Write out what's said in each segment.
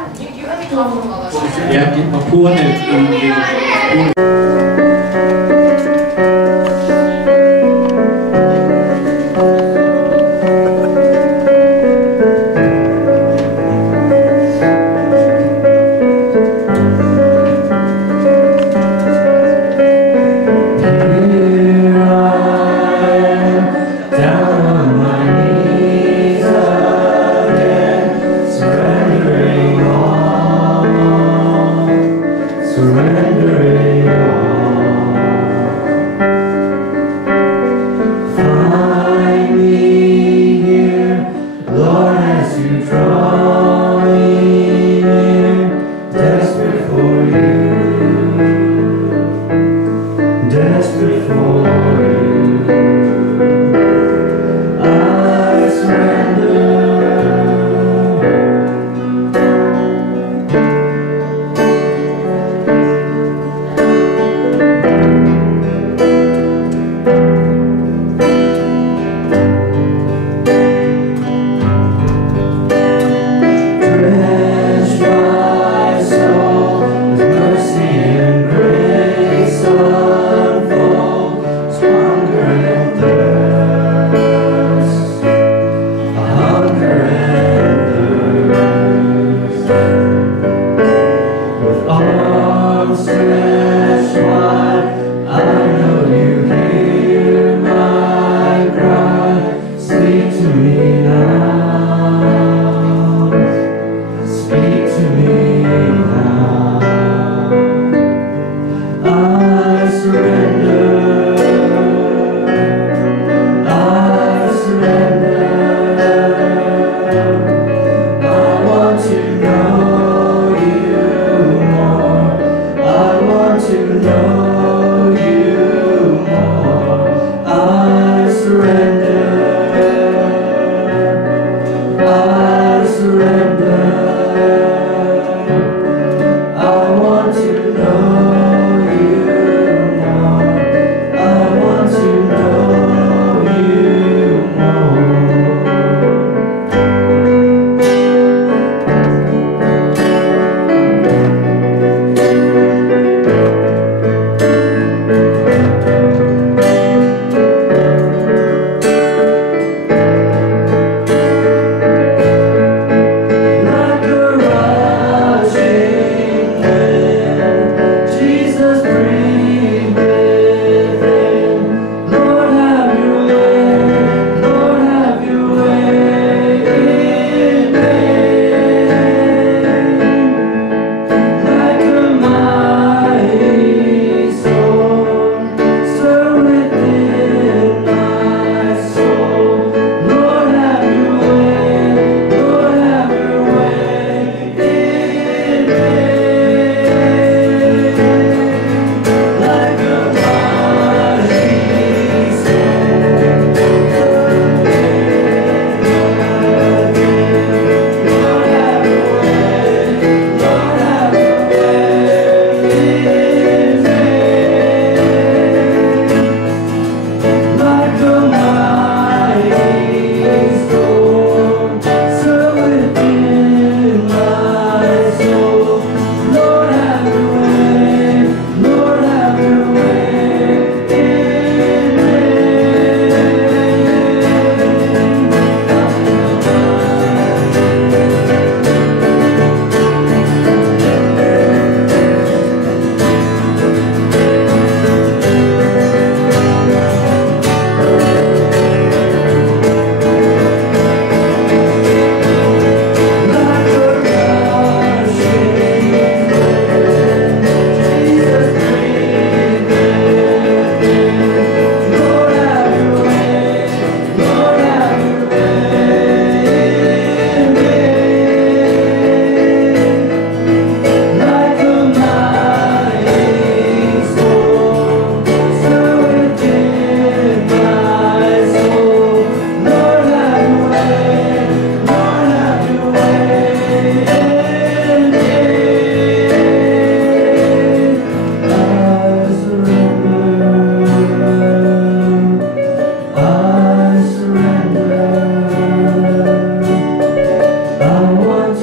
You have to talk from all us. Yeah, get my pool and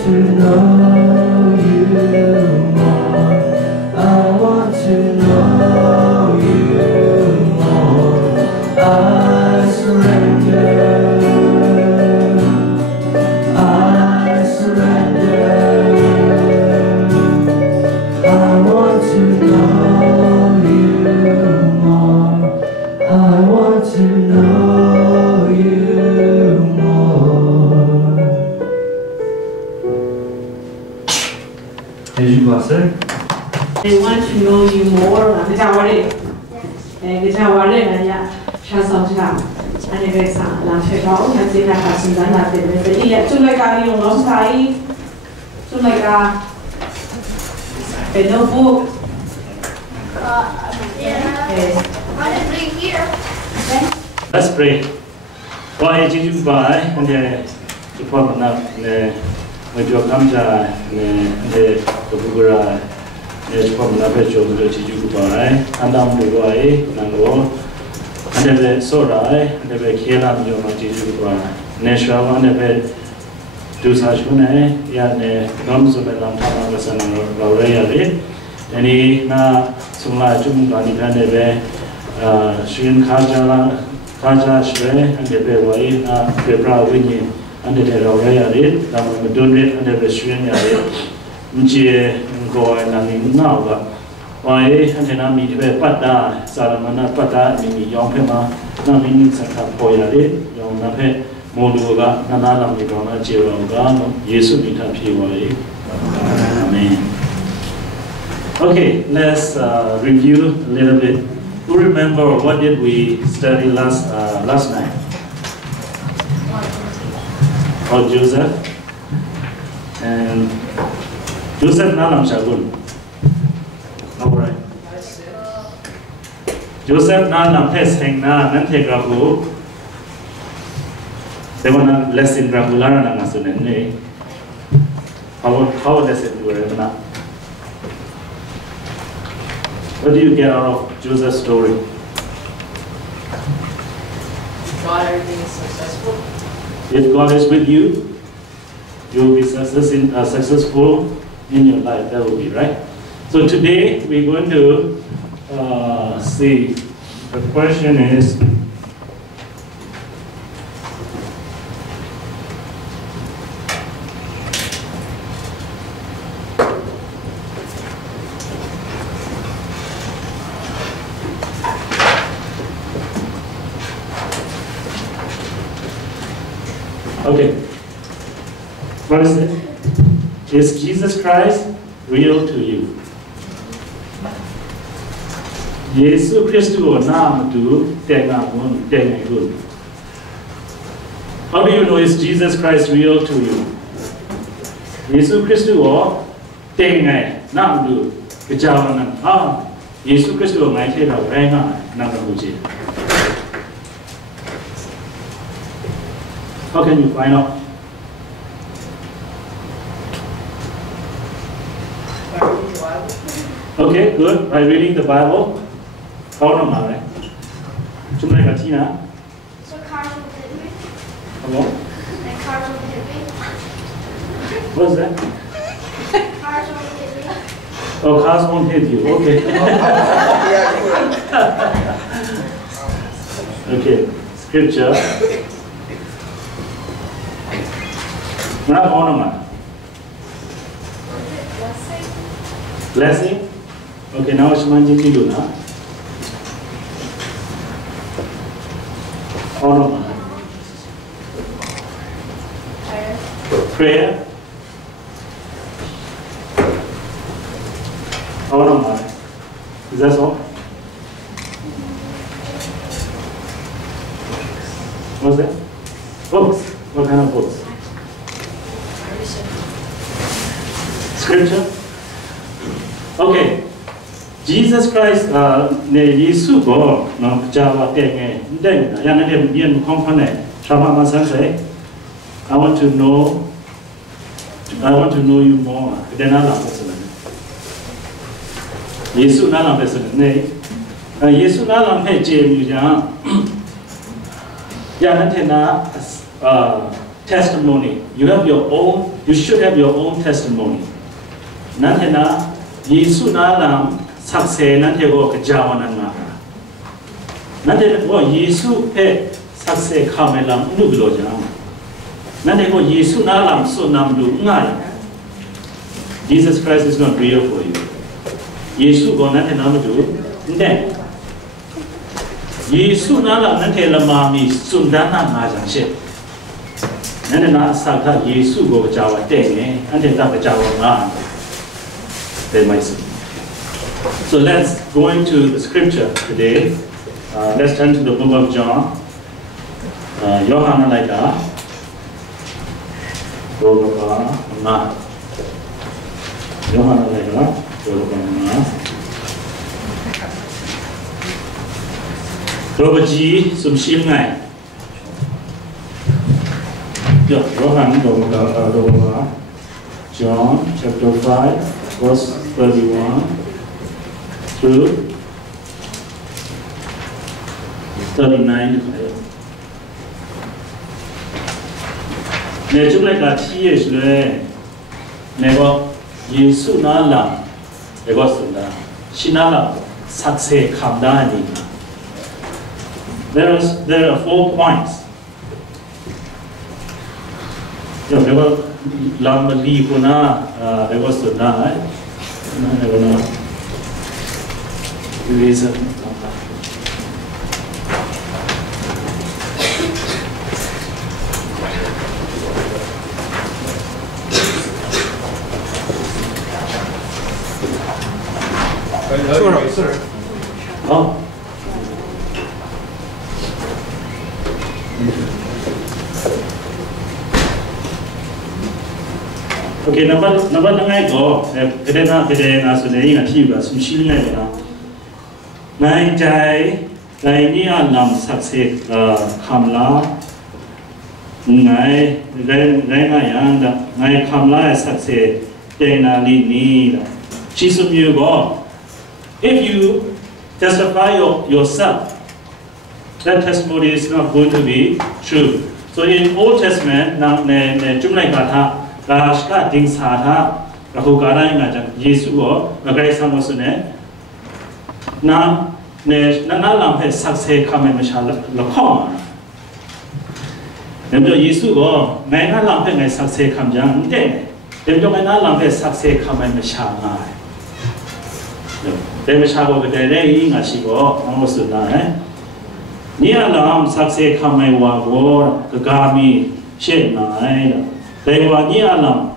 to know They want to know you more. Yes. Let's pray. Why did you buy and the department with your Kamja and the Bugura, the department of Petrol, the Jinghpaw and down the way, and the Sorai, and the Kela, your Jinghpaw, National one, the bed, do such one, and the Noms of the Lamas and Laurea, and he now some large Jumani and the Shin Kaja Shre and the Beway, Bebra Winnie, and the Laurea, Lamadunri, and the Beshuan, Mji, go and now. Why, and then I meet Pata, Salamana Pata, Mini Yompema, Naming Santa Poyari, Yonape, Moduga, Nanala Midona, Jirogano, Yesu Mita Piway. Amen. Okay, let's review a little bit. Who remember what did we study last night? About Joseph. And Joseph Nalam Shagun. Alright. Joseph Nalam Testing Na Nante Grabu. They want to lesson Grabulara Namasun. How lesson do it? What do you get out of Joseph's story? God, everything is successful. If God is with you, you will be successful in your life. That will be right. So today we're going to see. The question is, okay, what is it? Is Jesus Christ real to you? Yesu Christu Nam to Tengamun Tengagun. How do you know is Jesus Christ real to you? Yesu Christu or Tengai Nam to Kajaman. Ah, Yesu Christu might take a ranga Nakabuji. How can you find out? Okay, good. By reading the Bible. How long are they? Chumai Katina. So cars will hit me. Hello? And cars will hit me. What's that? Cars will hit me. Oh, cars won't hit you. Okay. Okay. Scripture. Not ornament. Blessing. Okay, now it's Manji Luna. Ornament. Prayer. Ornament. Is that all? What's that? Books. What kind of books? Scripture. Okay. Jesus Christ, Yesu go no Java Tenge, then Yanade Bien Company, Shama Sanse. I want to know you more. Then I'll person. Yesu Nalam person, nay. Yesu Nalam Hey James Yanatena testimony. You have your own, you should have your own testimony. Nantena Yesu Nalam Sakse Nantego Kajawananga. Nantego Yesu Pe Sakse Kamelam Nubloja. Nantego Yesu Nalam Sunamdu Ngai. Jesus Christ is not real for you. Yesu go Nantenamdu, then Yesu Nalam Nantela Mami Sundana Majanship. Nantena Saka Yesu go Jawa Tenge, and then Jawa. they might see. So let's go into the scripture today. Let's turn to the book of John. Yohana Laika. Yohana Laika. Robaji sumshil ngai. Yohan Doga. John chapter 5, verse 31 through 39. Ne chuk like a years le nego Yesu na la nego sunda shinala sakse kamda ni. There are 4 points. Nego lam li kuna nego sunda nego na reason. Sir. Oh. Okay, number ngai go. Kedena sunai ingat hiba sumshil ngai na. Ngai jai ni alam sakse kamla. Ngai yang da ngai kamla sakse tena li ni da. Chisum you go. If you testify yourself, that testimony is not going to be true. So in Old Testament, Jumlai Kata, Rashka Ding Sata, Rahugara Imagine, Yesu or Grace Hamosune, Nalam has success come and Mishal Lacom. Then the Yesu or Nana Lamp and success come young day. Then the Nana has success come and Mishal. They must have over there in a shigo, almost a lie. Near Lam, Saxe Kame War, the Gami, Shed Nine. They were near Lam,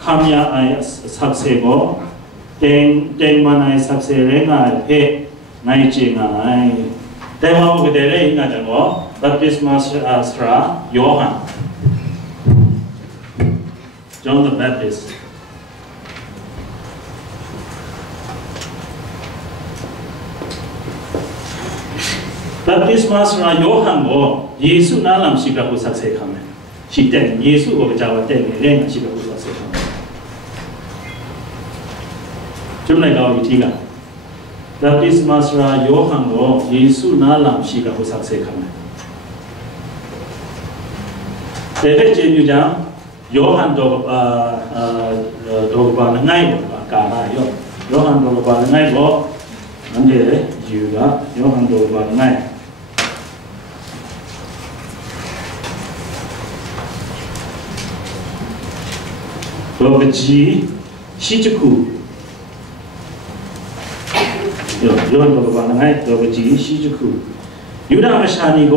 Kamya I Saxego, then Manai Saxe Renga, He, Naiching. They were over there in a war, but this Master Astra, Johan, John the Baptist. But this master Johan go, Yesu nalam shika ku sakse kame. She ten Yesu go jawa ten ren shika ku sakse kame. Jumlai gawa bitiga. But this master Johan go, Yesu nalam shika ku sakse kame. Tete jenyu jang Johan do ba ngai go ka na yo. Johan do ba ngai go. Ande yuga Johan do ba ngai. Robaji Shijuku. Johan do ba ngai Robaji Shijuku. Yuda Mashani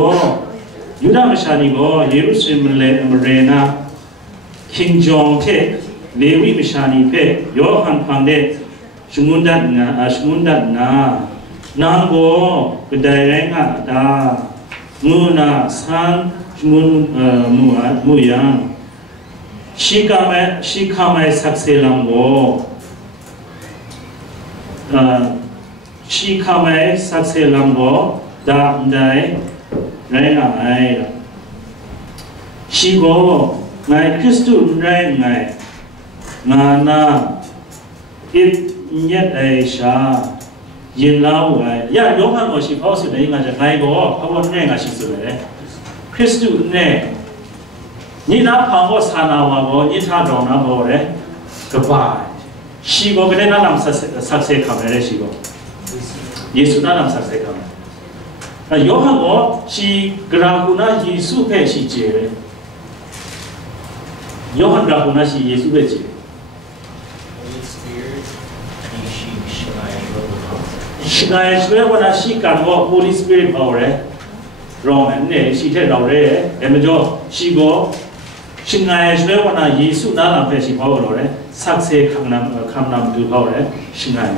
go Jerusalem Marina King John Te Lewi Mashani Pe Johan Pande Shumundat na Nango Kudarenga da Muna San Muyang Shikame Sakselambo Shikame Sakselambo Da Ndai Renga Aida Shigo Ngai Christu Rengai Nana It Yet a sha Yin Lao. Yeah, Johan was she also the English and I go up. I want name as she said. Christu ne Nina Pamos Hanawa, Nita Dona Bore. Goodbye. She go get another success camera. She go. Yes, another success camera. Johan go, she Graguna Yesu Pe she jere. Johan Graguna she Yesu Pe. She can walk Holy Spirit power. Roman, she take our and she go Shingai Shrewana Yesu Nala Peshi Paolo, Sakse Kamnam do Hore, Shingai.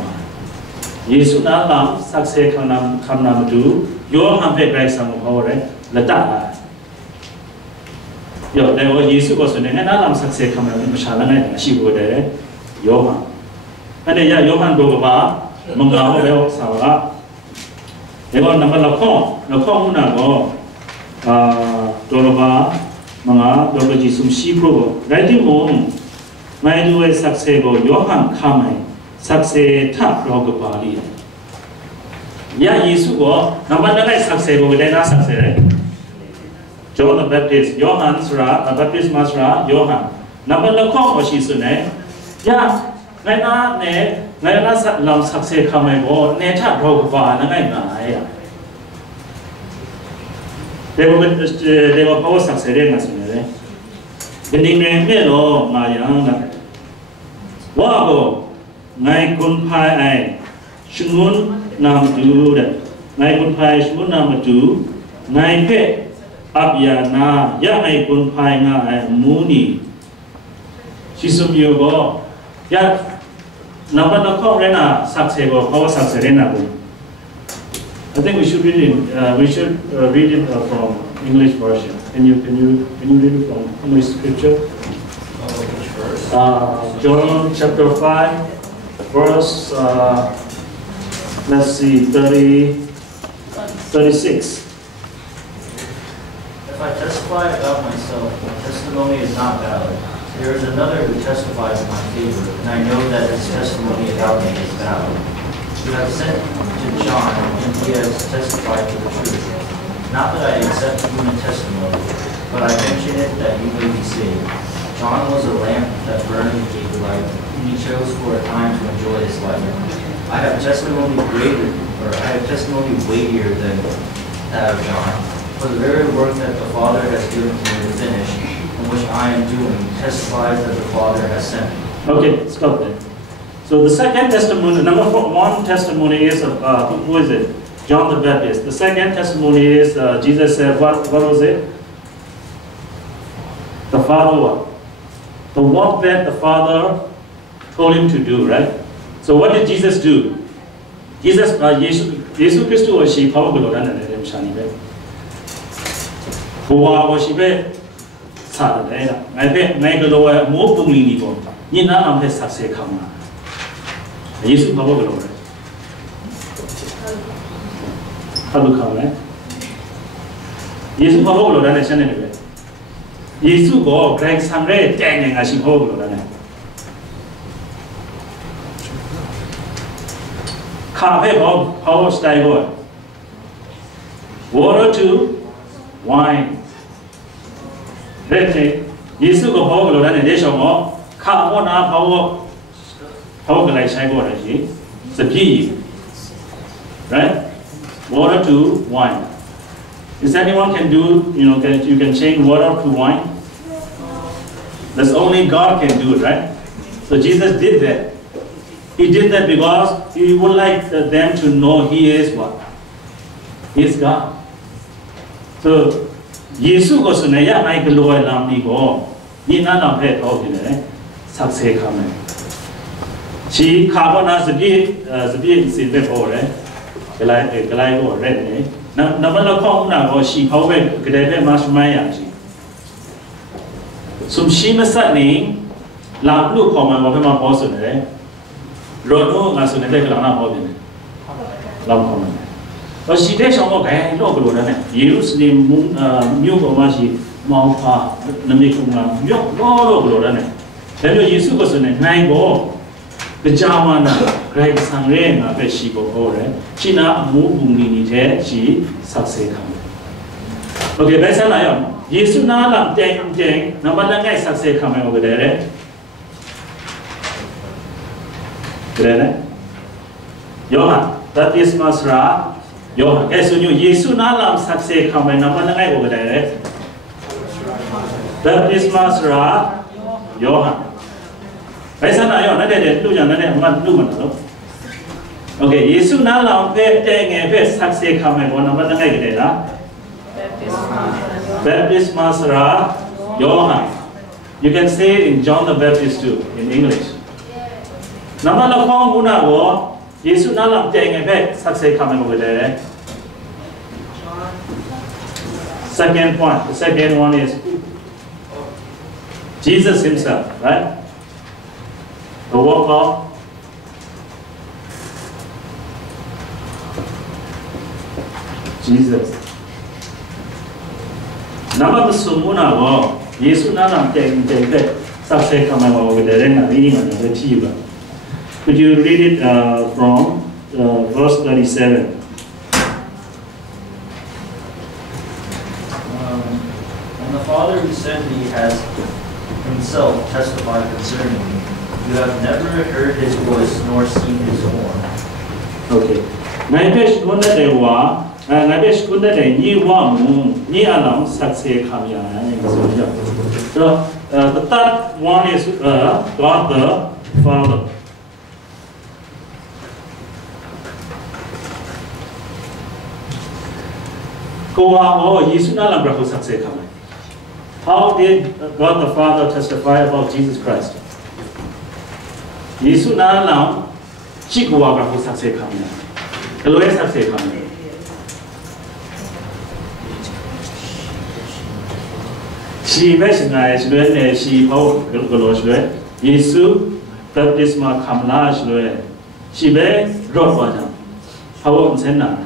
Yesu Nala, Sakse Kamnam do, your Hampe Graysam Hore, Lata. Yo, there was Yesu was in an alarm Sakse Kamnam Shalana, she would there, Johan. And then Johan Bogaba, Mongao Sawa. They were number Lacon, Dolova, Manga, Dology, some sheep robo. Writing home, my do a successful Johan Kame, success tap Rogopali. Ya Yesu, number the successful with an success. John the Baptist, Johan Sra, a Baptist Masra, Johan. Number Lacon was his name. Ya, Nana, Nana, long success come or Neta Rogopal, and I. They were power success. The name Melo, my young Wago, Nai Kun Pai, Shungun Nam do that. Nai Kun Pai, Shungun Nam do, Nai Pe, Abya Na, Yai Kun Pai Na, Mooney. She's some you go. Ya, number the Corena success or power success. I think we should read it. We should read it from English version. Can you read it from English scripture? Which verse? John chapter 5, verse let's see, 36. If I testify about myself, my testimony is not valid. There is another who testifies in my favor, and I know that his testimony about me is valid. You have sent to John, and he has testified to the truth. Not that I accept human testimony, but I mention it that you may be saved. John was a lamp that burned and gave light, and he chose for a time to enjoy his light. I have testimony weightier than that of John. For the very work that the Father has given to me to finish, and which I am doing, testifies that the Father has sent me. Okay, stop there. So the second testimony, number one testimony is of, who is it? John the Baptist. The second testimony is Jesus said, what was it? The Father what? The work that the Father told him to do, right? So what did Jesus do? Jesus, Jesus Christ was she powerful than the Shani. Who was she? Saturday. I bet make a lower more booming. You know, I'm his success come. Yesu power glory. How do come? Yesu power glory. That's anyway. Yesu go Greg Samre dang as she power glory. Cafe power style. Water to wine. Let's say Yesu go power glory and they shall go. Come on up power. How can I say what I see? The key, right? Water to wine. Is anyone can do? You can change water to wine. That's only God can do it, right? So Jesus did that. He did that because he would like them to know He is what? He is God. So Jesus goes to Naya Michael Loy Lamni go. He not on head of it, success coming. She carbon as the beat is in the hole, Galai or red. Number of or she power Greve Mashmaya. Some she must suddenly Lam Blue common of my person, Rono as an Edelana Hobbin. Lam common. But she takes on okay, no good. Use the Mugomashi, Maupa, Namikuma, no good. Then you use was in a 9 go. The Jamana, Greg Sangrain, a Beshigo Ore, China, Mubungi, she succeed. Okay, that's an iron. Yesu Nala, Dang, no matter nice success coming over there. Johan, that is Masra. Johan, as you Yesu Nala success coming, no matter over there. That is Masra. Johan. Okay, Yesu Nala Dang success coming one of the Baptist Masra, Johan. You can say it in John the Baptist too, in English. Number the Kong Una War, Yesu Nalam Tang Effect, success coming over there. Second point, the second one is Jesus himself, right? The work of Jesus. Number Sumuna War, Yesu Nalam Tang Effect, success coming over there and reading on the TV. Could you read it from verse 37? And the Father who sent me has himself testified concerning me. You have never heard his voice nor seen his form. Okay. Naipesh Gunda de Wa, Naipesh Gunda de Ni Wa Mu, Ni Alam Saksay Kamya. So the third one is God the Father. How did God the Father testify about Jesus Christ? Yesu Nalam Chikuwa Brahu Sakse Kamya. Eloe Sakse Kamya. She recognized when she hold Goloshwe, Yesu baptisma Kamlashwe. She be Rodwaja. How on Sena?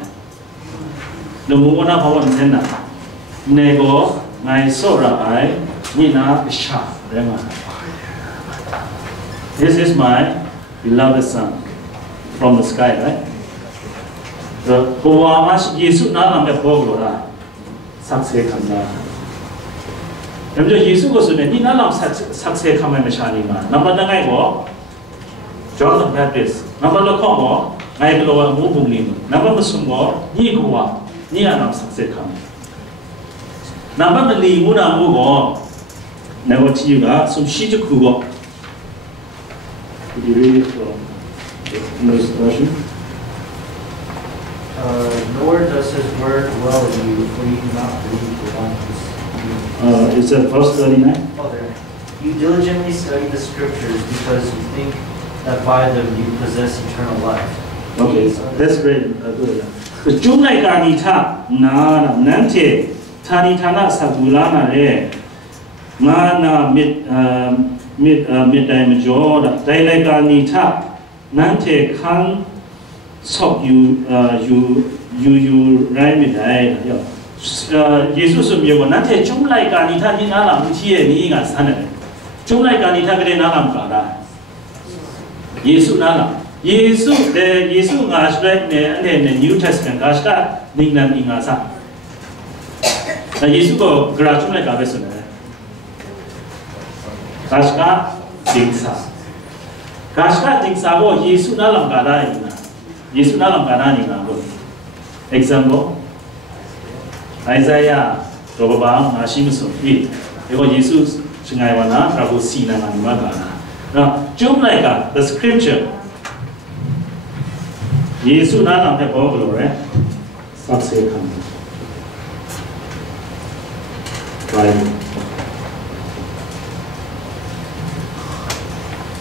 The Mumona Power Sena. Nego, my Sora I, Nina Sha. This is my beloved son from the sky, right? The Huamash Yesu Nalam Pogora, Sakse Kamla. And the Yesu was in Nina Lam Sakse Kamamachanima. Number the night war, John the Baptist. Number the Congo, Nigloa Mubumim. Number the Sumo, Nigua. Nianam success come. Number the Li Muna Mugo, never Tiga, some Shitukugo. Could you read it from the English version? Nor does his word dwell in you, for you do not believe the one who is that verse 39? Oh, there. You diligently study the scriptures because you think that by them you possess eternal life. Okay, that's great. Good. The Jumai Ganita, Nana, Nante, Tanitana Sagulana, Mana midday major, Daylight Ganita, Nante can stop you rhyme it. Jesus of you, Nante, Jumai Ganita, Nina, Mutia, Nina, Sana, Jumai Ganita, Grenanam Gada, Yesu Nana. Yesu ngashre ne New Testament gashka ningnan ingasa. Na Yesu ko grachum le kabe sune. Gashka dingsa. Gashka dingsa ko Yesu nalam kada ina. Yesu nalam kada ninga ko. Example. Isaiah robaba ngashim so it. Ego Yesu sungai wana Prabhu sina ngani kada. Now, jumlaika the scripture Yesu Nalam have all glory. Success come. Bible.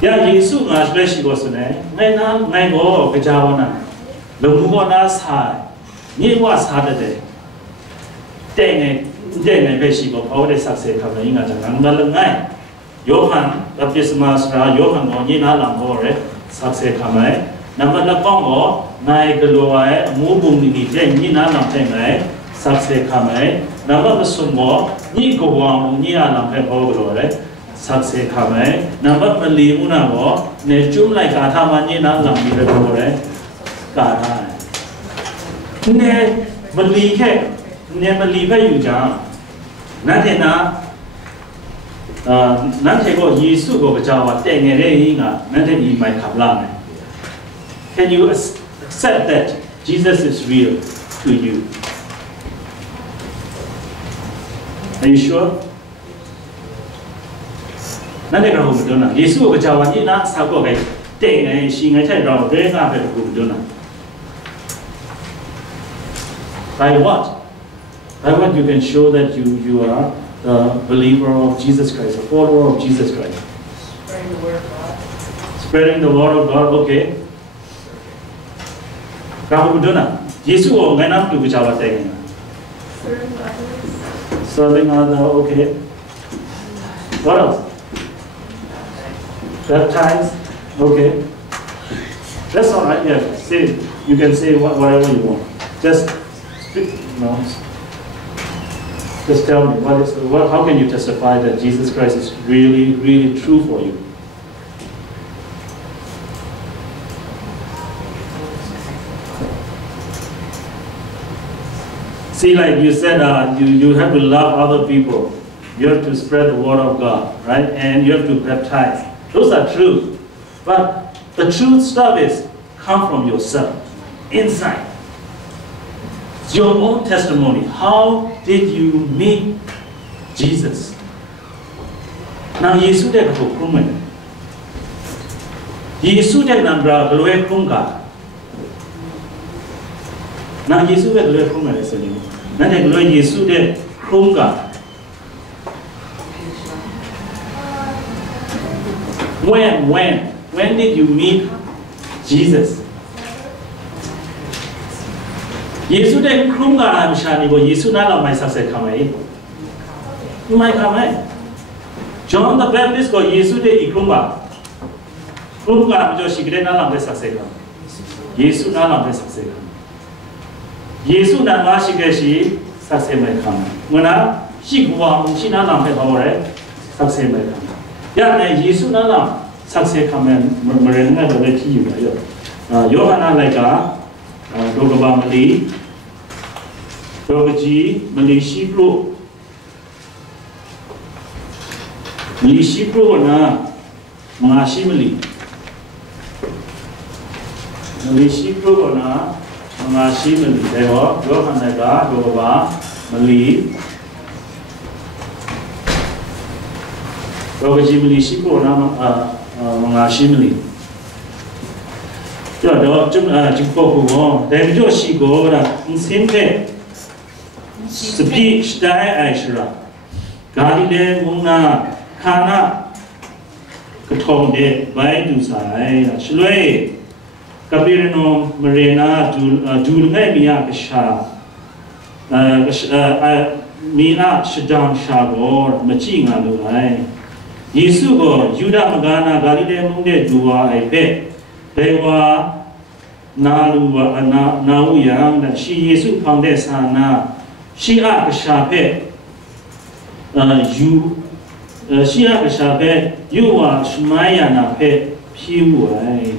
Yeah, Yesu Nashleshi was the name. Mena, Mango, Kajawana. The Mugona Sai. Ni was Saturday. Then a Peshigo, all the success coming in at another night. Johan, Baptismas, Johan, or Nina Lamore, success coming. Number the Congo, Nai Galoa, Mubum Nina Lampe, Saxe Kame, Number the Sumo, Nico, Nia Lampe Bogore, Saxe Kame, Number the Limunavo, Nejum like Atama Nina Lampe Bogore, Gata. Ne Malike, never leave you down. Natina Nantego Yisugo Java, Tenga, Nantin in my Kablan. Can you accept that Jesus is real to you? Are you sure? Nanti kalau betul Yesus berjawab ni nak sahaja kai tengah singai cai rau dengar betul. By what? By what you can show that you are the believer of Jesus Christ, a follower of Jesus Christ? Spreading the word of God. Spreading the word of God, okay. Kamu dona. Yesu o nganam tu bicara dengan. Serving others. Serving other, okay. What else? Baptize, okay. That's all right. Yeah. Say you can say whatever you want. Just speak. No. Just tell me how can you testify that Jesus Christ is really, really true for you? See, like you said, you have to love other people. You have to spread the word of God, right? And you have to baptize. Those are true. But the true stuff is come from yourself, inside. It's your own testimony. How did you meet Jesus? Now, Yesu de ko kumen. Yesu de nambra gloe kunga. Now, Yesu de gloe kumen is a name. Now, de gloe Yesu de kunga. When did you meet Jesus? Yesu de krunga am shani bo Yesu na la mai sakse khamai. Mai khamai. John the Baptist ko Yesu de ikrunga. Krunga jo shigre na la mai sakse kam. Yesu na la mai sakse kam. Yesu na ma shige shi sakse mai kam. Mona shi kwa mu shi na la mai ba re sakse mai kam. Ya ne Yesu na la sakse kamen merena da le thi yu yo. Yohana Laika Dogaba Mali Dogaji Mali Shipro Mali Shipro na Mangashi Mali Mali Shipro na Mangashi Mali Deho Yohana Laika Dogaba Mali Dogaji Mali Shipro na Mangashi Mali cho đó chúng cô của đem cho sĩ cô là xin thế speak stay Aisha Galile Muna Kana cái thòng để vay đủ sai là xuôi Kabirino Marina du ngay mía cái sa mía Shadam Shabor mà chỉ ngã được ai Yesu có Juda Magana Galile Munde dua ai pe Dewa Naluwa Nauyang that she Yesu Pandesana she Akashape you she Akashape you are Shmayana pe Piwai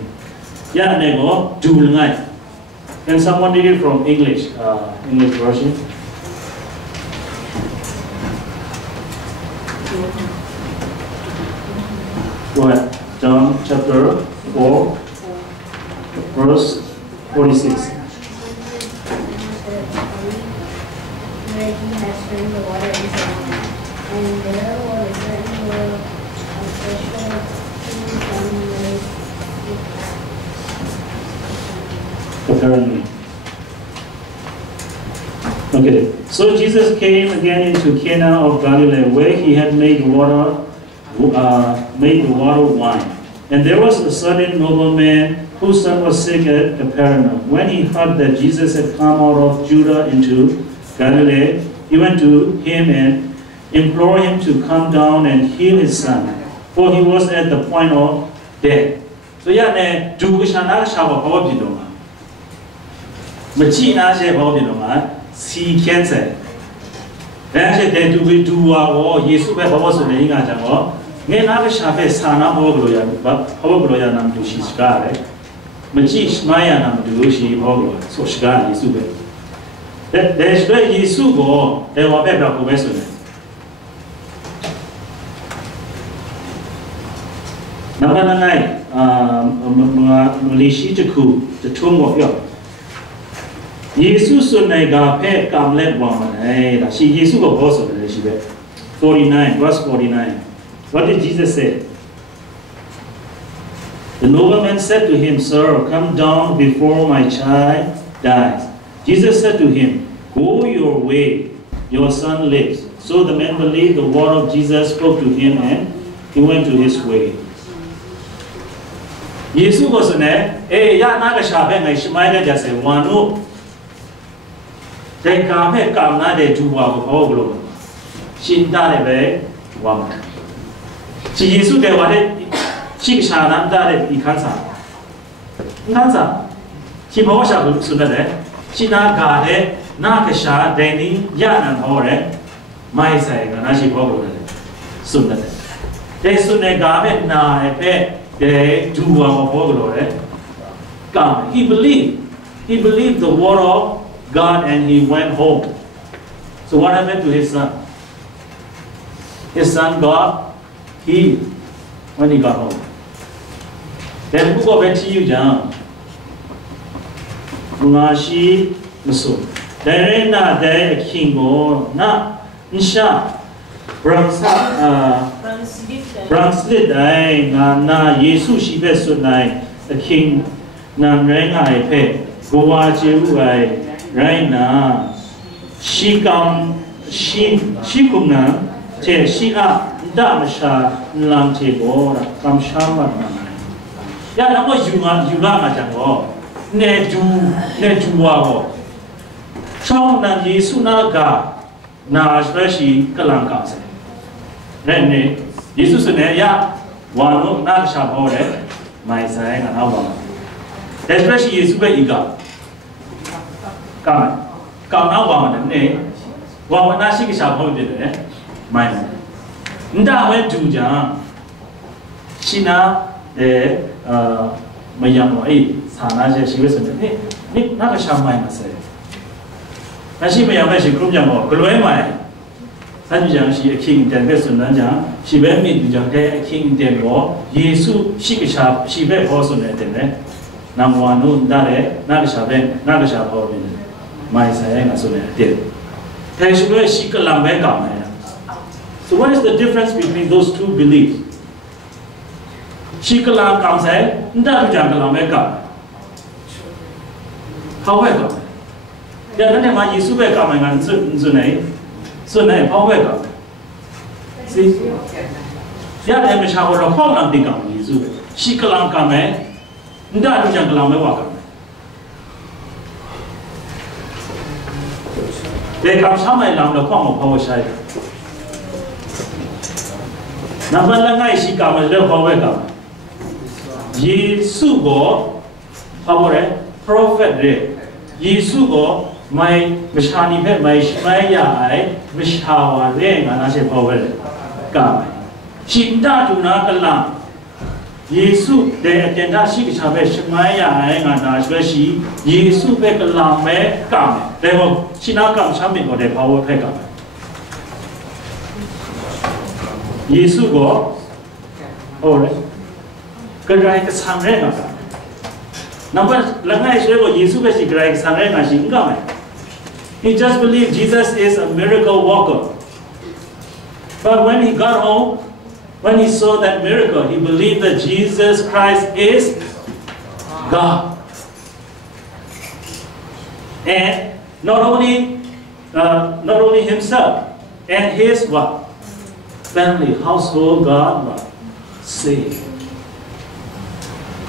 Yanego Dulngai. Can someone read it from English version? Go ahead. John chapter 4 verse 46. Where he has turned the water into wine, and there was a certain word of special Apparently. Okay, so Jesus came again into Cana of Galilee, where he had made the water wine. And there was a certain nobleman whose son was sick at Capernaum. When he heard that Jesus had come out of Judah into Galilee, he went to him and implored him to come down and heal his son, for he was at the point of death. So yeah, do shana shawa power bidoma. Machi na she power bidoma. Si cancer. Then she do Yesu be power so le inga jango. Ngay na be shape sana power gloya nam do shi ska le. Machi shmaya nam do shi power so ska Yesu be. There's where Yesu go. There wa be bra ko be so le. Number 9, Malaysia Jaku, the tomb of York. Jesus Sunega Pet Kamlet Woman, she Yesu of also, 49, verse 49. What did Jesus say? The nobleman said to him, Sir, come down before my child dies. Jesus said to him, Go your way, your son lives. So the man believed the word of Jesus spoke to him and he went to his way. Jesus was in there, ya naga shabe ngai shmaile jase wanu. They come here, come now they do what we call Shin Dale Wama. She is to the what she shall not die in cancer. Nanza. She was a sooner. She not got it, not a shot, Danny, Yan and Hore, my say, and I she probably sooner. They soon got it now, I bet they do what we call come. He believed the word of God and he went home. So what happened to his son? His son got healed when he got home. Then who got back to you, John? Mungashi Musu. Then na de kingo na nisha Brangslit ay na Yesu shibe sunay the king na rengai pe gowa chiu ay right now, she kumna te she damasha lam te bora kam shama. Ya na ko yuga ma jango ne juwa chong na Yesu na ga na especially kalang ka se. Ne Yesu ne ya wano na sha bore mai sai na wa. Especially Yesu be iga. Come now, one name. One when I see a hold it, mine. Nda went to Jam. Shina, my young eight, Sana, she was in the not a sham mine, I say. And she may have mentioned Krumjamo, Gluema. Sanjang, she a king, then Western Nanja. She went me to Jang, a king, then war. Yesu, she sharp, she very also at the Nam one noon, Dare, Nagashaben, Nagasha. My saying as soon as did. So what is the difference between those two beliefs? Shikalam comes in, Ndajangalameka. However, there are not Yesu coming and Sunay, however. See? Yeah, they may have a home and become Yesu. Shikalam come in, Ndajangalameka. They come somewhere along the form of power side. Number Langai she comes the power gum. Yesu go, power prophet. Yesu go, my Mishani, my Shmaya, Mishawa, and I say power gum. She not a lamb. Yesu, they attend that she is a Shmaya, and I swear she, Yesu make a lamb, come. They will. She now comes something for the power pickup. Yesu go, alright. Good right, Sanrena. Number Langa is able Yesu basic right, Sanrena, she come. He just believed Jesus is a miracle worker. But when he got home, when he saw that miracle, he believed that Jesus Christ is God. And not only himself and his what? Family, household, God what? Saved.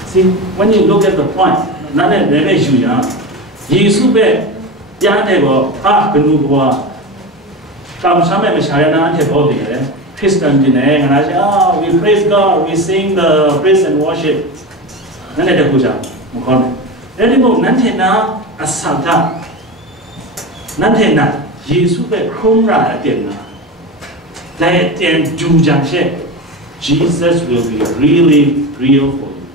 See, when you look at the point, none of them is you, Yesu be, Yanego, Benugua, come some Messiah, and Christian dinner, and I say, oh, we praise God, we sing the praise and worship. None of the Puja, Mukon. Anymore, Nantena, Asata. Nantena, Yesu be Kumra again. Let them do Janshe. Jesus will be really real for you.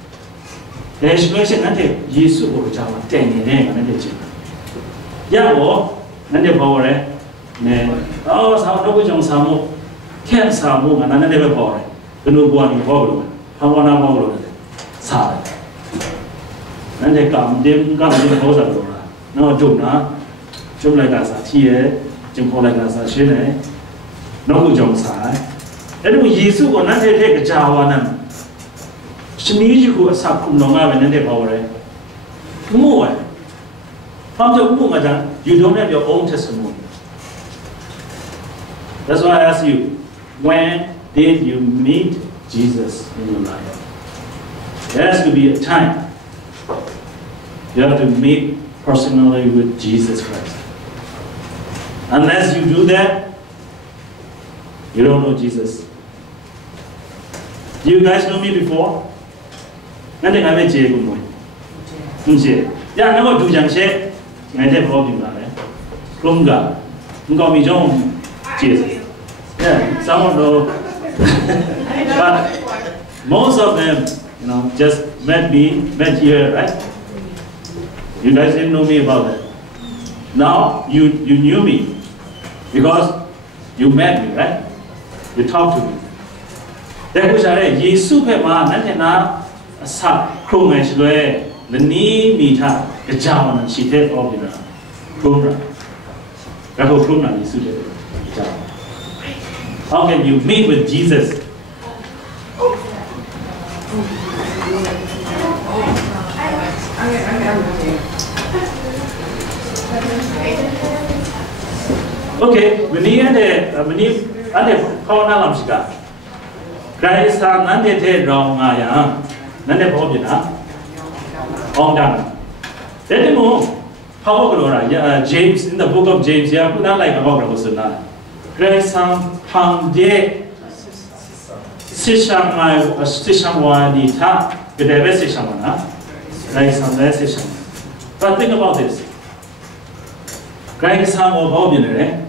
The explanation Nante, Yesu will Java 10 name and the Yawo, Nante Power, oh, Samu Samu, 10 Samu, and I never bought it. The new one in Polo, how one hour Sad. And they come, dim, come in Hosa. No, Jumna, Jum like us here, Jinghpaw Laika Shine, no Jom Sai. Anyway, Yesu will not take a Jawanan. She needs you who are Sakum Noma and they power. More. From the woman, you don't have your own testimony. That's why I ask you, when did you meet Jesus in your life? There has to be a time. You have to meet personally with Jesus Christ. Unless you do that, you don't know Jesus. You guys know me before? I think I met you. Yeah, I never do Janshe. I never told you that. Runga. Runga me John Jesus. Yeah, some of them. But most of them, just met here, right? You guys didn't know me about that. Now you knew me because you met me, right? You talked to me. That was a Jesus man, and now a sap, Krumesh, the knee meter, the Javan, she take all the Krumra. That whole Krumra is suited. How can you meet with Jesus? Okay, when you had a corner of Chicago, Christ had none of wrong. I am none of Obina. On down. Let him know how James in the book of James, you have not like a Hogwarts. Christ Pangde Sishamwanita, with a Vesishamana, Christ Vesisham. But think about this. Christ of ordinary.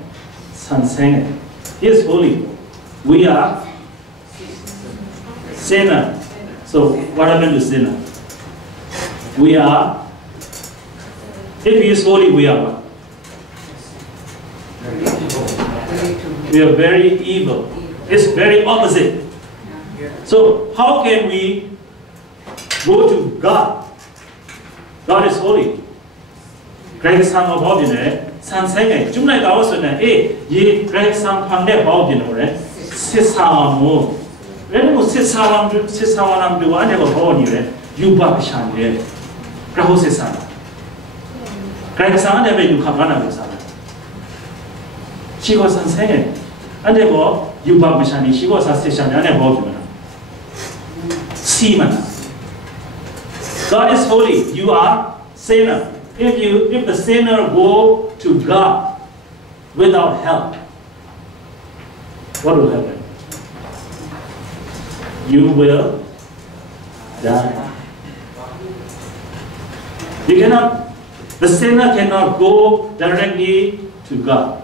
He is holy. We are sinner. So what happened to sinner? We are. If he is holy, we are what? We are very evil. It's very opposite. So how can we go to God? God is holy. Christ of ordinary. Sansenge, Jumla Gawasuna, ye great Sam Pande Baldino, Sisamo. When you Sisawanam do I never born you, you Babishan, Rahosisana. Great Sam never you come on with Sana. She was unsaying. And therefore, you Babishani, she was a station and a baldino. Seaman. God is holy, you are sinner. If the sinner go to God without help, what will happen? You will die. The sinner cannot go directly to God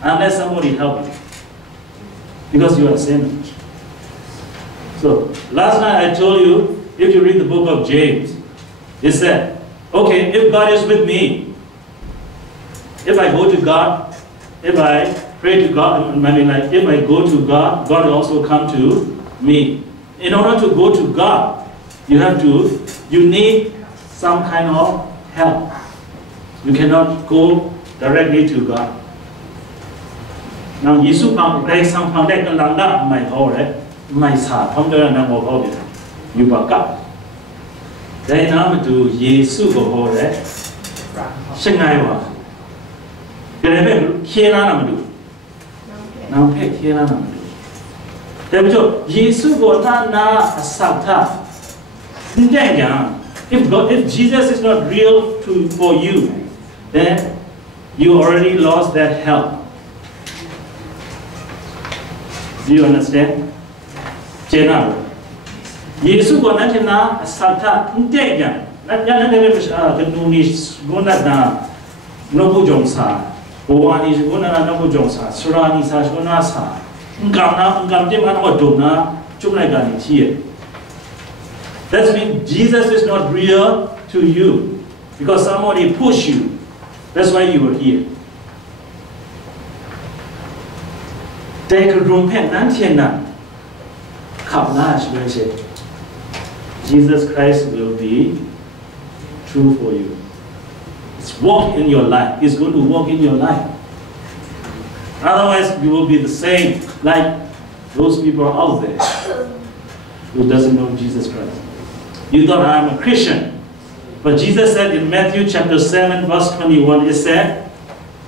unless somebody helps you, because you are a sinner. So last night I told you, if you read the book of James, it said, okay, if God is with me, if I go to God, if I pray to God, if I go to God, God will also come to me. In order to go to God, you need some kind of help. You cannot go directly to God. Now, Jesus Christ sang phang dek lang da mai ho re, mai sa phang de na mo ho de. You ba ka. Dai na ma tu Jesus ko ho re. Sing ngai wa. Cái này kia na na ma du. Now phe kia na na ma du. Thế bây giờ Jesus ko na asatha. Ndai ya. If Jesus is not real for you, then you already lost that help. Do you understand? Chena. Yesu ko na chena asatha ndai ya. Na ya na ne ke nu ni gona na no bu jong sa. Bowani gona na no bu jong sa. Surani sa gona sa. Ngam de ma no do na chum lai ga ni thi. That means Jesus is not real to you because somebody pushed you. That's why you were here. Jesus Christ will be true for you. It's walk in your life. He's going to walk in your life. Otherwise, you will be the same like those people out there who doesn't know Jesus Christ. You thought I'm a Christian. But Jesus said in Matthew chapter 7 verse 21, it said,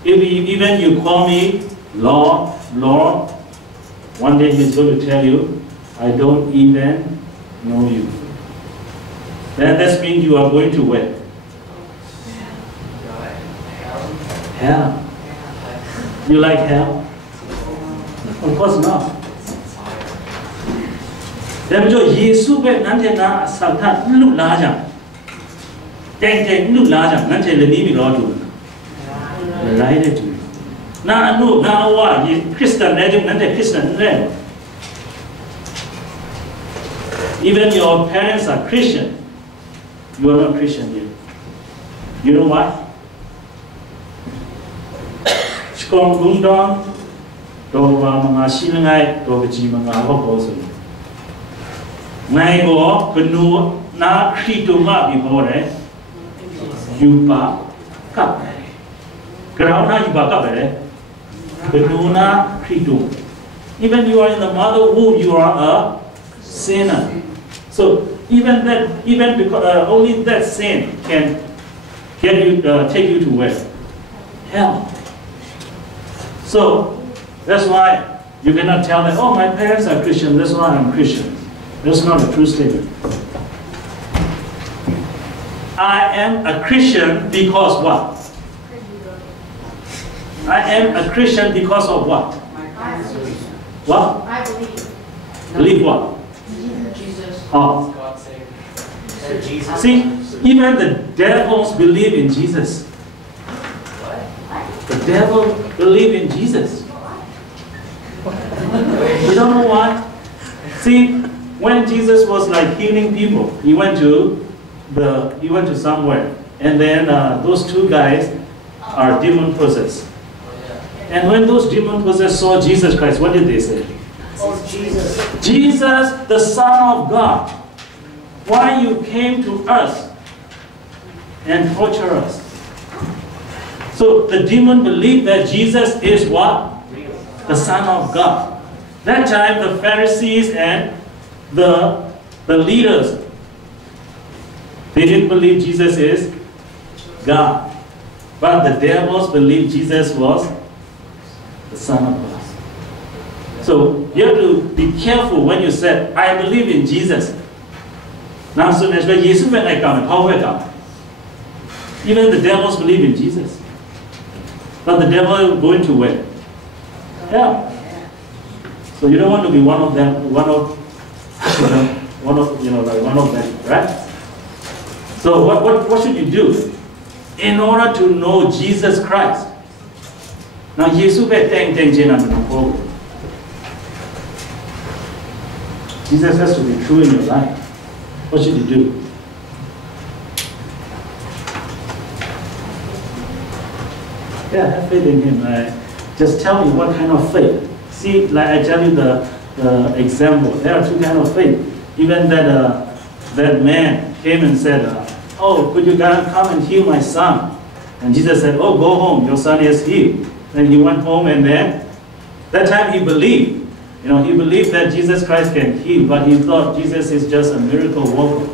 even you call me Lord, one day he's going to tell you, I don't even know you. Then that means you are going to where? Hell. You like hell? Of course not. Then Jesus be nante na salta lu la jang. Teng lu la jang nante le ni bi lo tu. Lai de tu. Na anu na wa Christian ne jung nante Christian ne. Even your parents are Christian. You are not Christian yet. You know why? Skong gundong do wa mga silangai do ji mga ho so. Ngai go knu na Khristo ma bi bo re. You pa kap. Grau na you pa kap re. Knu na Khristo. Even you are in the mother womb, you are a sinner. So even because only that sin can get you, take you to where? Hell. So that's why you cannot tell them, oh, my parents are Christian, that's why I'm Christian. That's not a true statement. I am a Christian because what? I am a Christian because of what? What? I believe. Believe what? Jesus. Oh. God saved. Jesus. See, even the devils believe in Jesus. The devil believe in Jesus. You don't know why? See, when Jesus was like healing people, he went to somewhere, and then those two guys are demon possessed. And when those demon possessed saw Jesus Christ, what did they say? Oh, Jesus. Jesus, the Son of God, why you came to us and torture us? So the demon believed that Jesus is what? The Son of God. That time the Pharisees and the leaders, they didn't believe Jesus is God. But the devils believed Jesus was the Son of God. So you have to be careful when you say, I believe in Jesus. Now, so as well, Jesus when I come, how will I come? Even the devils believe in Jesus. But the devil is going to where? Hell. So you don't want to be one of them, one of them, right? So what should you do in order to know Jesus Christ? Now, Jesus has to be true in your life. What should you do? Yeah, have faith in Him. Just tell me what kind of faith. See, like I tell you the example. There are two kinds of faith. Even that man came and said, "Oh, could you come and heal my son?" And Jesus said, "Oh, go home. Your son is healed." Then he went home, and then that time he believed. He believed that Jesus Christ can heal, but he thought Jesus is just a miracle worker.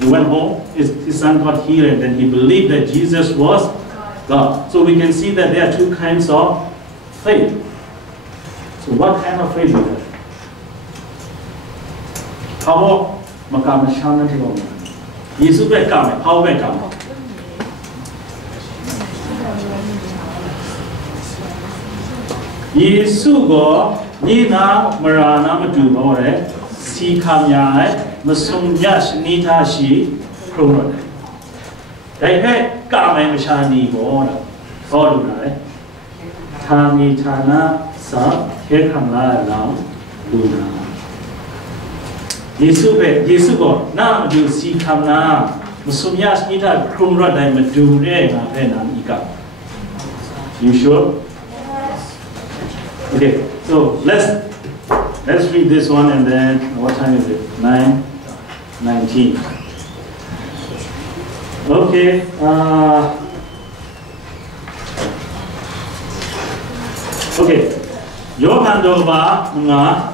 He went home, his son got healed, and then he believed that Jesus was God. So we can see that there are two kinds of faith. So what kind of faith do you have? How about Jesus will come? How will come? Jesus go Nina Marana Madu Bore, Si Kamya, Masum Yash Nita Shi, Krumra. They had Kame Mashani Bora, Ordinary. Tani Tana, Sa, Hekamla, Lam, Luna. Jesus go, now do Si Kamna, Masum Yash Nita, Krumra, Madu, Rena, Ika. You sure? Okay, so let's read this one, and then what time is it? 9:19. Okay. Okay. Yohan doba nga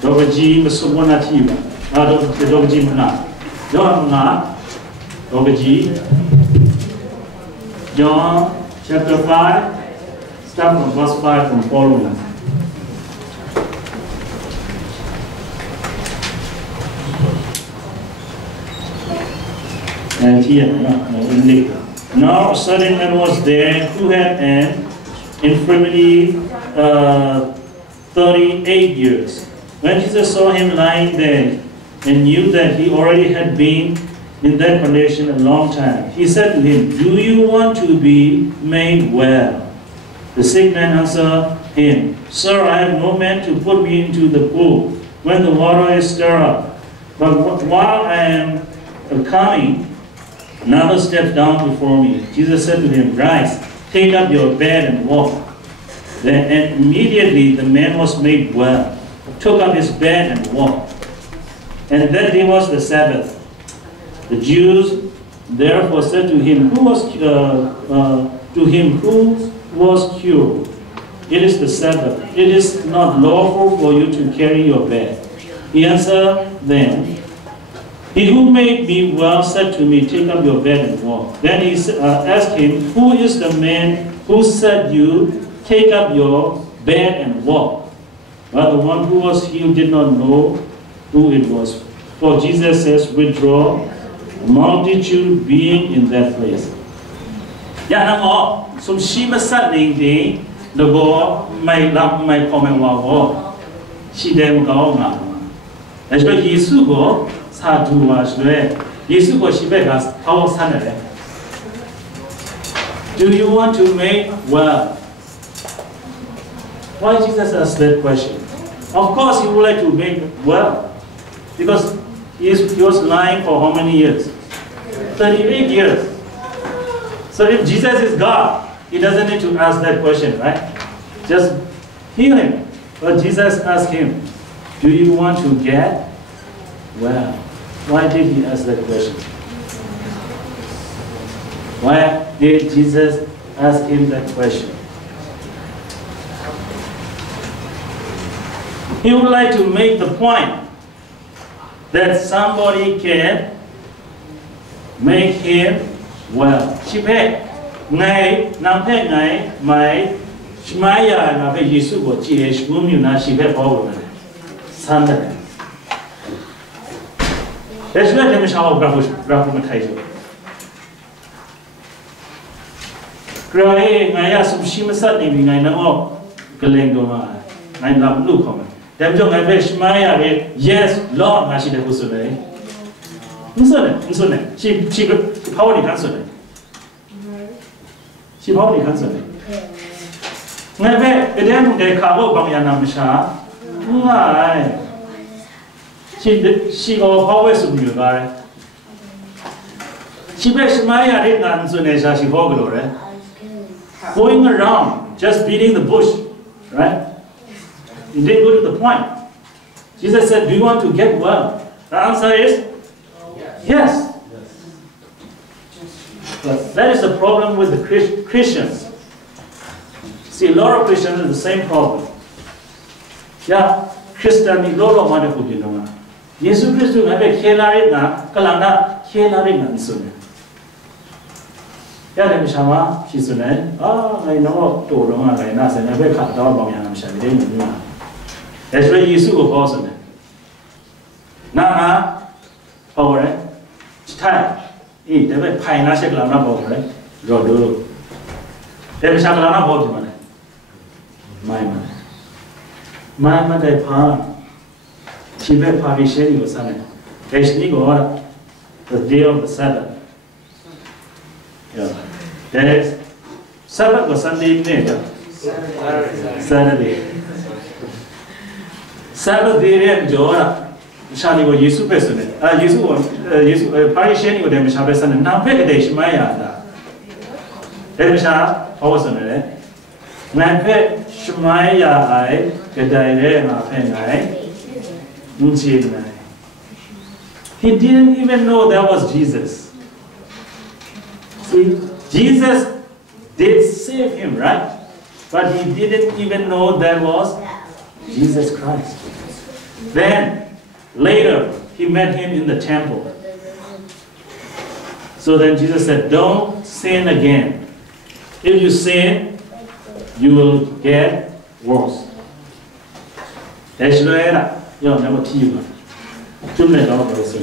dobaji masumona tiba. Dobaji mana. Yohan nga dobaji. John chapter 5. Start from verse 5 and following. And here, now a certain man was there who had an infirmity 38 years. When Jesus saw him lying there and knew that he already had been in that condition a long time, he said to him, "Do you want to be made well?" The sick man answered him, "Sir, I have no man to put me into the pool when the water is stirred up. But while I am coming, another steps down before me." Jesus said to him, "Rise, take up your bed and walk." Then immediately the man was made well, took up his bed and walked. And that day was the Sabbath. The Jews therefore said to him who was cured, "It is the Sabbath. It is not lawful for you to carry your bed." He answered them, "He who made me well said to me, 'Take up your bed and walk.'" Then he asked him, "Who is the man who said you, 'Take up your bed and walk'?" But the one who was healed did not know who it was. For Jesus says, "Withdraw," a multitude being in that place. Some shima sadning day, the go, my love, my comment, she dem go. As well, Yesu go, Sadu was there. Yesu go, she beggars, our son. Do you want to make well? Why Jesus asked that question? Of course, he would like to make well. Because he was lying for how many years? 38 years. So if Jesus is God, he doesn't need to ask that question, right? Just heal him. But Jesus asked him, "Do you want to get well?" Why did he ask that question? Why did Jesus ask him that question? He would like to make the point that somebody can make him well. She said, "Nay, nampe nay, my shmaya na be Yesu go chi shmumi na she be power na sanda." That's why they shall grab material. Cry, Naya, some shimasat, maybe I know, Galengoma, I love Lucom. Them young I wish Maya, yes, Lord, I should have also day. She probably cancelled it. She probably cancelled it. Never, the damn day cover Bamyana Misha. Why? She always with you, right? She makes Maya didn't answer Nesha, she right? Going around, just beating the bush, right? He didn't go to the point. Jesus said, "Do you want to get well?" The answer is yes. But that is the problem with the Christians. See, a lot of Christians have the same problem. Yeah, Christian is a lot of money for you know. Jesus Christ will have a killer na kalanda killer in soon. Yeah, let me shama. She's soon. I know to long I nas and never cut down by Yam Shabby. That's where Jesus will pause on it. Nana, power, time. Eat the way pine as a glana boat, right? Rodo. There is a glana boat, money. My money. My mother, pa. She made party sharing with Sunday. The day of the Sabbath. Yeah. Then Sabbath was Sunday evening. Saturday. Sabbath day, Joa. Shani was Yesu person. Yesu party sharing with them, Shabbat Sunday. Now, pay the day, Shmaya. Then we shall pause on it. Now, pay Shmaya, I get I. He didn't even know that was Jesus. See, Jesus did save him, right? But he didn't even know that was Jesus Christ. Then, later, he met him in the temple. So then Jesus said, "Don't sin again. If you sin, you will get worse. That's right. You know, never tell you. Chúng này đó là sự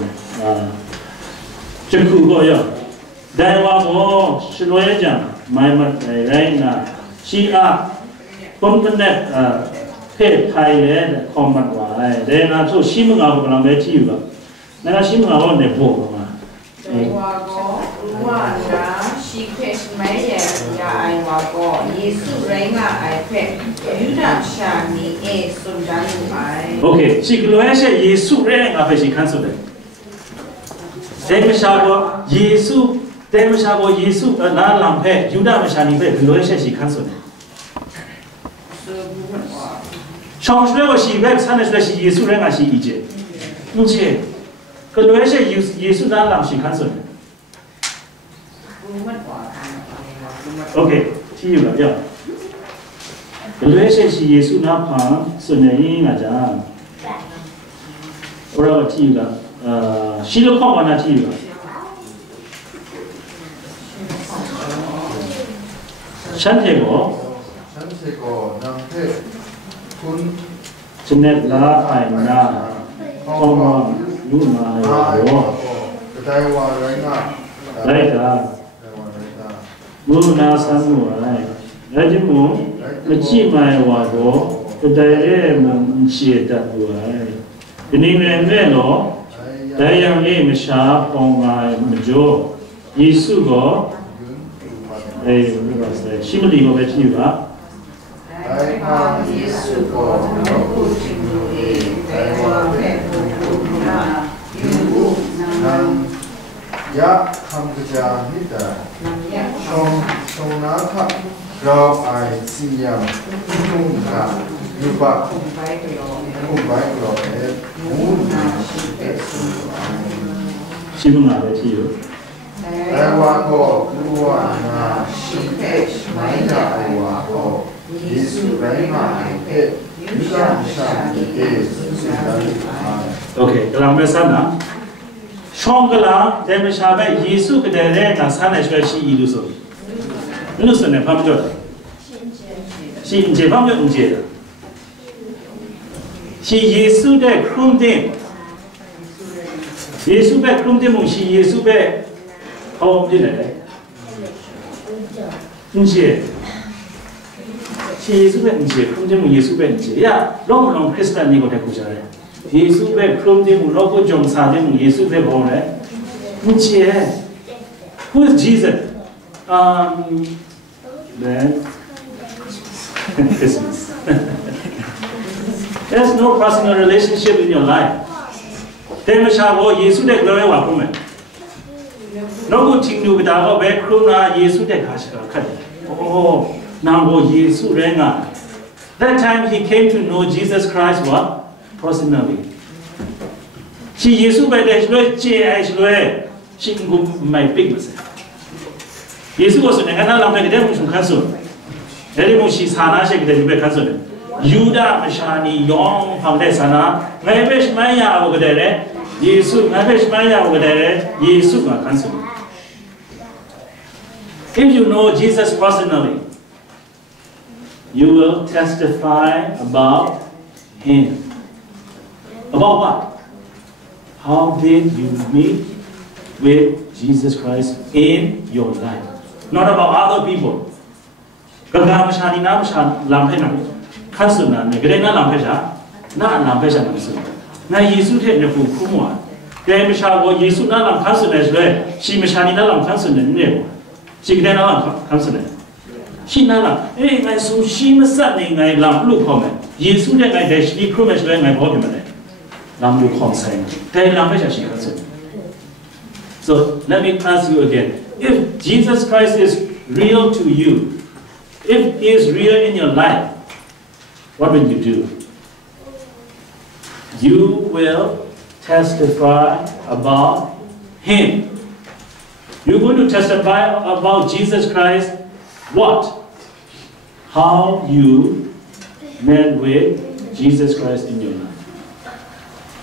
chân khu gọi là đại hoa có sự nói rằng mai mặt này đây là si a con vấn đề phê thay đấy con mặt ngoài đây là số si mừng áo của làm bé chịu rồi nên là si mừng áo này bộ mà đại hoa có hoa là si phê mấy giờ ai hoa có Giêsu rèn là ai phê Judah shani e sundan ai okay si cái nói sẽ Giêsu rèn là phải si cancel đấy Dem sao Giêsu Dem sao Giêsu là làm phê Judah mà shani phê cái nói sẽ si cancel đấy trong suốt của si phép sang là si Giêsu rèn là si ý chế như thế cái nói sẽ Giêsu đã làm si cancel đấy okay, see you là cái lối sẽ chỉ Giêsu na phang xuân này là chăng? Rồi see you là, xin lỗi không anh see you là. Sanh thế có năng thế kun chân nét là ai na không mà như mà có cái tai hoa đấy cả mưa na sang mùa này đấy chứ muốn nó chỉ mai hoa có cái đấy mình chia đặt rồi cái này về nó đấy yang ấy mình sao phong mai mình cho Giêsu có đây mình bảo là xin đi vào bên kia吧 đại hoa Giêsu có nó cũng chịu đi đại hoa phê cũng là yêu năng ya tham gia hít trong ná thắp rau ai xin yam không cả như vậy không phải rồi muốn xin mừng về chiều đại hoa có hoa na xin phép mấy nhà hoa có Giêsu rèn là cái Judah sang cái okay cái làm cái sao nào trong cái là Dem sao vậy Giêsu cái đấy đấy là sao này sẽ si illusion này phạm cho si chế phạm cho chế đó si Giêsu đấy không tin Giêsu bé không tin mong si Giêsu bé không tin này chế si Giêsu bé chế không tin mong Giêsu bé chế ya long Christian này có thể cũng chơi Giêsu bé không tin mong nó có trong sa tin mong Giêsu bé bảo này chế who is Jesus then Christmas. There's no personal relationship in your life. Dem sao Giêsu để glory vào không? Nó cũng chính điều cái đó về kêu là Giêsu để khát. Oh, nào Giêsu rèn à. That time he came to know Jesus Christ what personally. Chỉ Giêsu về để glory chế ai glory, chỉ cũng mai big mà. Giêsu có sự này cái nào làm cái đấy cũng không khát rồi. Đấy cũng chỉ sana sẽ cái đấy bị khát rồi. Judah mà shani yong phàm đấy sana, ngay bên mai nhà ở cái đấy, Giêsu ngay bên mai nhà ở cái đấy, Giêsu mà khát rồi. If you know Jesus personally, you will testify about Him. About what? How did you meet with Jesus Christ in your life? Not about other people. Gagam shani nam shan lam phai nam khát sự nào này cái đấy nó làm phai sao? Nó làm phai sao làm sự? Ngay Giêsu thế này cũng không muốn. Cái mà sao của Giêsu nó làm khát sự này rồi, si mà shani nó làm khát sự này nhiều. Si cái đấy nó làm khát sự này. Si nó làm, ngay số si mà sát này ngay làm lúc không này. Giêsu thế ngay để si kêu mà rồi ngay bỏ đi mà này. Làm lúc không sai. Cái làm phai sao si khát sự. So let me ask you again. If Jesus Christ is real to you, if He is real in your life, what will you do? You will testify about Him. You're going to testify about Jesus Christ. What? How you met with Jesus Christ in your life.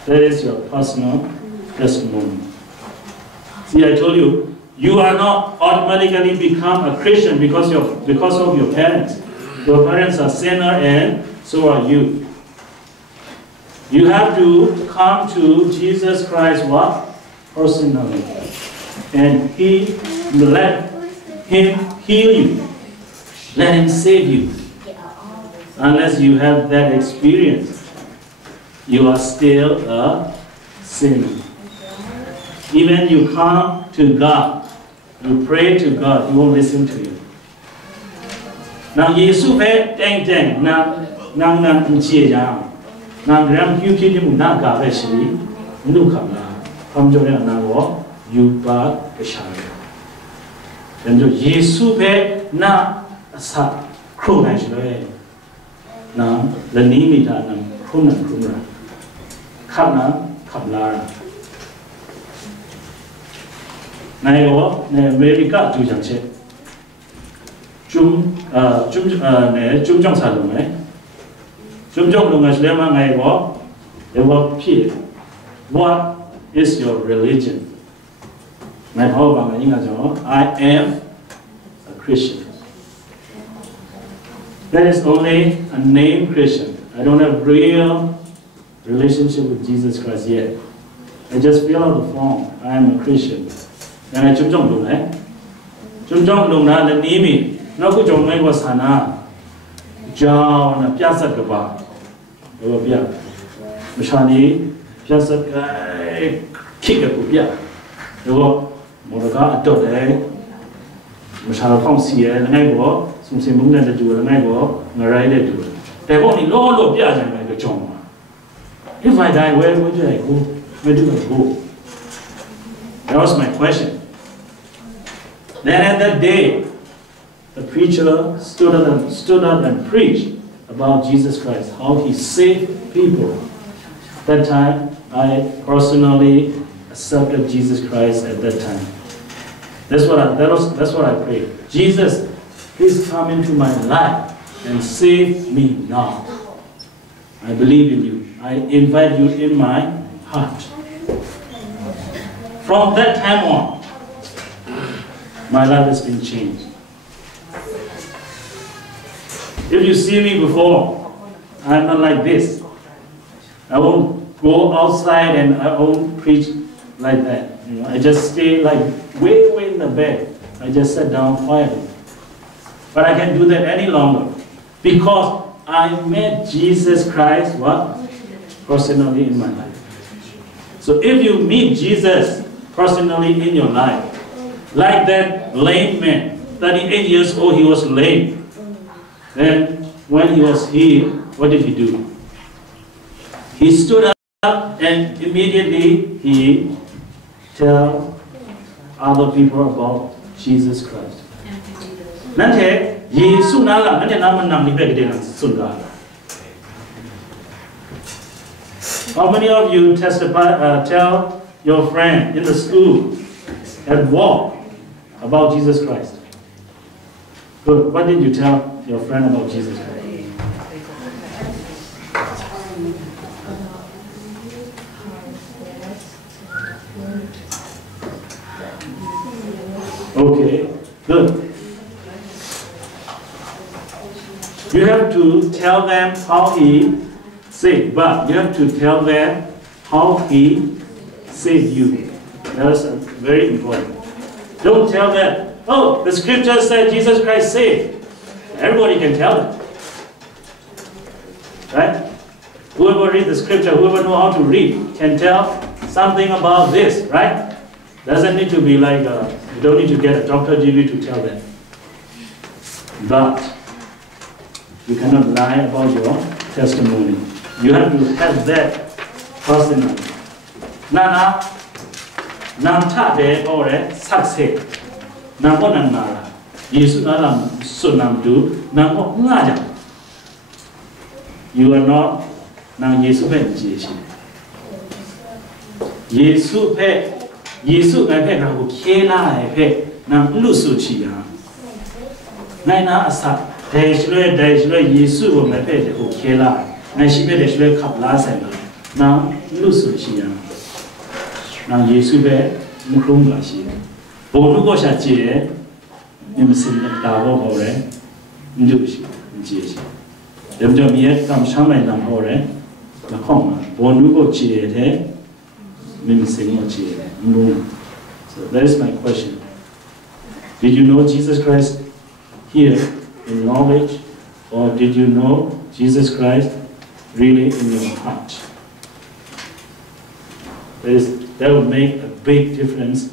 That is your personal testimony. See, I told you, you are not automatically become a Christian because of your parents. Your parents are sinner and so are you. You have to come to Jesus Christ what? Personally. And let him heal you. Let him save you. Unless you have that experience, you are still a sinner. Even you come to God, you pray to God, he won't listen to you. Now, Jesus said, "Teng nang ujiya, nang ram yuki ni muna gaveshi, nukama, kamjore nawo yuba keshari." And so Jesus said, "Na asa krunashwe, na lenimita na kruna, kapna kaplara." Nayo ne America 주장체 좀 사동에 좀 동아실에만 나요 에워 피 What is your religion? I am a Christian. That is only a name Christian. I don't have real relationship with Jesus Christ yet. I just fill out the form. I am a Christian. And I 좀 동나 the name nó cứ trồng ngay vào sana chào là piazza cái bà rồi bia mashani piazza cái kick cái bia rồi một cái ở chỗ đấy mashal phong xì là ngay của xung xì mông này là chủ là ngay của người này là chủแต่พวกนี้ล้อเปียจังไงก็จงมา If I die where do I go? Where do I go? That was my question. Then at that day, the preacher stood up and preached about Jesus Christ, how he saved people. That time, I personally accepted Jesus Christ at that time. That's what I prayed. Jesus, please come into my life and save me now. I believe in you. I invite you in my heart. From that time on, my life has been changed. If you see me before, I'm not like this. I won't go outside and I won't preach like that. You know, I just stay like way in the bed. I just sit down quietly. But I can't do that any longer because I met Jesus Christ what? Personally in my life. So if you meet Jesus personally in your life, like that lame man, 38 years old, he was lame. Then when he was healed, what did he do? He stood up and immediately he tell other people about Jesus Christ. How many of you testify, tell your friend in the school at work about Jesus Christ? Good. What did you tell your friend about Jesus Christ? Okay, good. You have to tell them how he saved, but you have to tell them how he saved you. That's very important. Don't tell them, oh, the scripture said Jesus Christ saved. Everybody can tell them. Right? Whoever read the scripture, whoever know how to read, can tell something about this, right? Doesn't need to be like, you don't need to get a Dr. GB to tell them. But you cannot lie about your testimony. You have to have that personally. Nana, namta de ore success. Nampo nanara. Yesu nalam sunam tu nampo ngaja. You are not nang Yesu pe jeshi. Yesu pe Yesu pe rahu kela pe nang lusu chiya. Naina asa deshre Yesu wo me pe ko kela. Na shi pe deshre khapla sai na lusu chiya. Nang Yesu pe mukrum la shi. Bodu ko sha chi ni msin da bo ho re ndu shi. 接下。对不对？也刚上来那好嘞，那好嘛，我如果接的，明星我接的，So that is my question. Did you know Jesus Christ here in knowledge, or did you know Jesus Christ really in your heart? That will make a big difference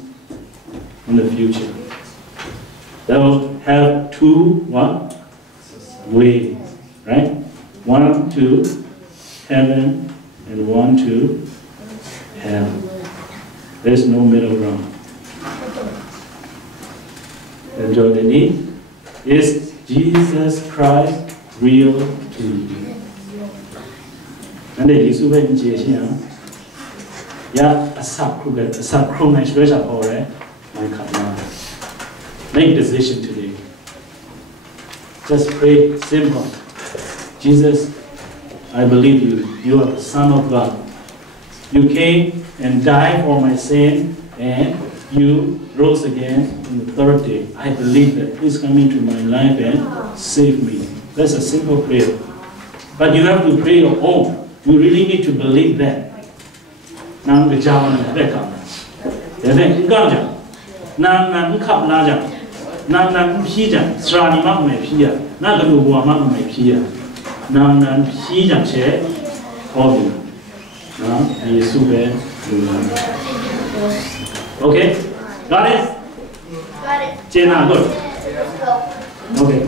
in the future. That will have two ways, right? One to heaven and one to hell. There's no middle ground. And so the need is Jesus Christ real to you. And then Jesus will say, "Yeah, a sacrifice for it. Make decision today. Just pray simple. Jesus, I believe you. You are the Son of God. You came and died for my sin, and you rose again on the third day. I believe that. Please come into my life and save me." That's a simple prayer. But you have to pray your own. You really need to believe that. Nang kejawan mereka. Jadi enggak. Nang kap laja. Nang pijang. Serani mak me pija. Nang kedua mak me pija. Nang pijang saya. Hobi. Yesus ben. Okay. Got it? Got it. Jenna, good. Okay.